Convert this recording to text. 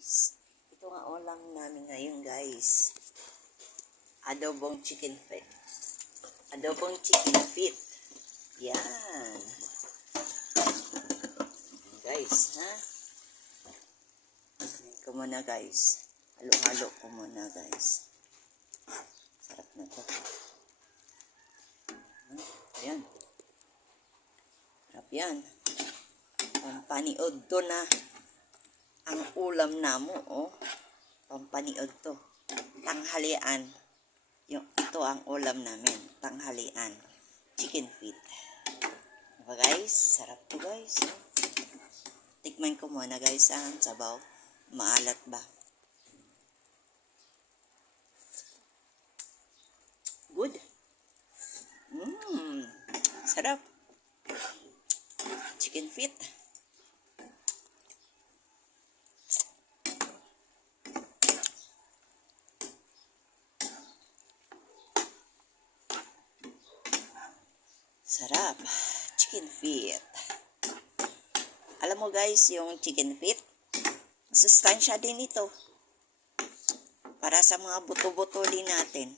guys. Ito nga ulam namin ngayon guys. Adobong chicken feet. Adobong chicken feet. Yan. Guys, ha? Ayan ko muna guys. Halo-halo ko muna guys. Sarap na to. Ayan. Sarap yan. Pampaniod to na ang ulam namo, oh. Pampaniod to. Tanghalian. Yung, ito ang ulam namin. Tanghalian. Chicken feet. Diba guys? Sarap to guys. Oh. Tikman ko muna guys ang sabaw. Maalat ba? Good. Mmm. Sarap. Chicken feet. Sarap. Chicken feet. Alam mo guys, yung chicken feet, sustansya din ito. Para sa mga buto-buto din natin.